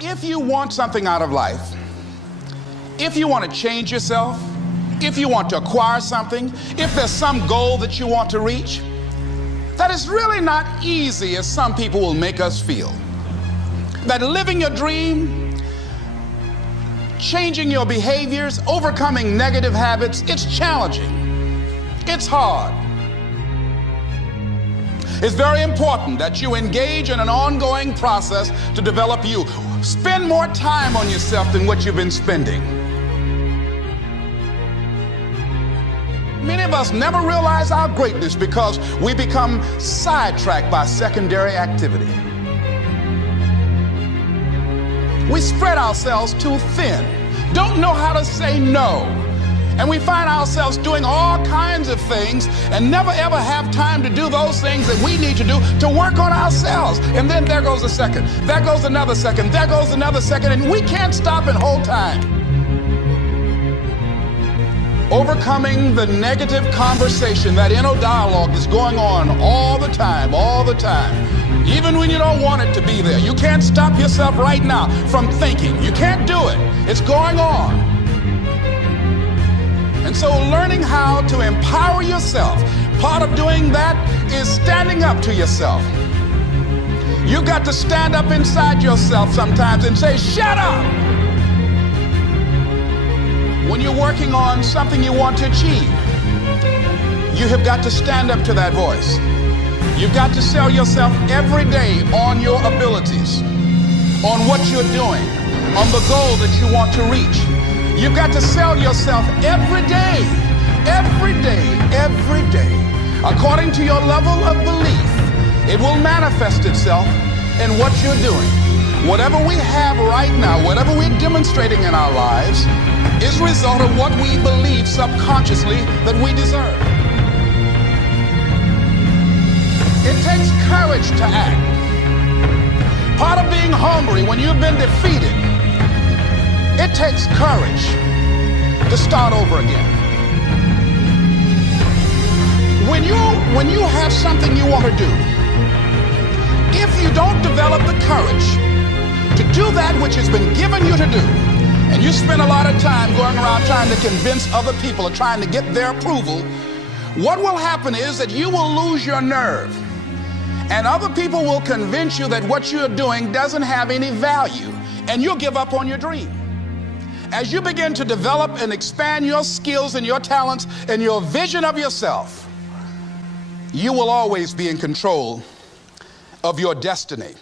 If you want something out of life, if you want to change yourself, if you want to acquire something, if there's some goal that you want to reach, that is really not easy as some people will make us feel. That living your dream, changing your behaviors, overcoming negative habits, it's challenging. It's hard. It's very important that you engage in an ongoing process to develop you. Spend more time on yourself than what you've been spending. Many of us never realize our greatness because we become sidetracked by secondary activity. We spread ourselves too thin, don't know how to say no, and we find ourselves doing all kinds of things and never ever have time to do those things that we need to do to work on ourselves. And then there goes a second, there goes another second, there goes another second, and we can't stop and hold time. Overcoming the negative conversation, that inner dialogue that's going on all the time, even when you don't want it to be there. You can't stop yourself right now from thinking. You can't do it. It's going on. And so learning how to empower yourself, part of doing that is standing up to yourself. You've got to stand up inside yourself sometimes and say, shut up! When you're working on something you want to achieve, you have got to stand up to that voice. You've got to sell yourself every day on your abilities, on what you're doing, on the goal that you want to reach. You've got to sell yourself every day, according to your level of belief. It will manifest itself in what you're doing. Whatever we have right now, whatever we're demonstrating in our lives, is a result of what we believe subconsciously that we deserve. It takes courage to act. Part of being hungry when you've been defeated, it takes courage to start over again. When you have something you want to do, if you don't develop the courage to do that which has been given you to do, and you spend a lot of time going around trying to convince other people or trying to get their approval, what will happen is that you will lose your nerve. And other people will convince you that what you're doing doesn't have any value, and you'll give up on your dream. As you begin to develop and expand your skills and your talents and your vision of yourself, you will always be in control of your destiny.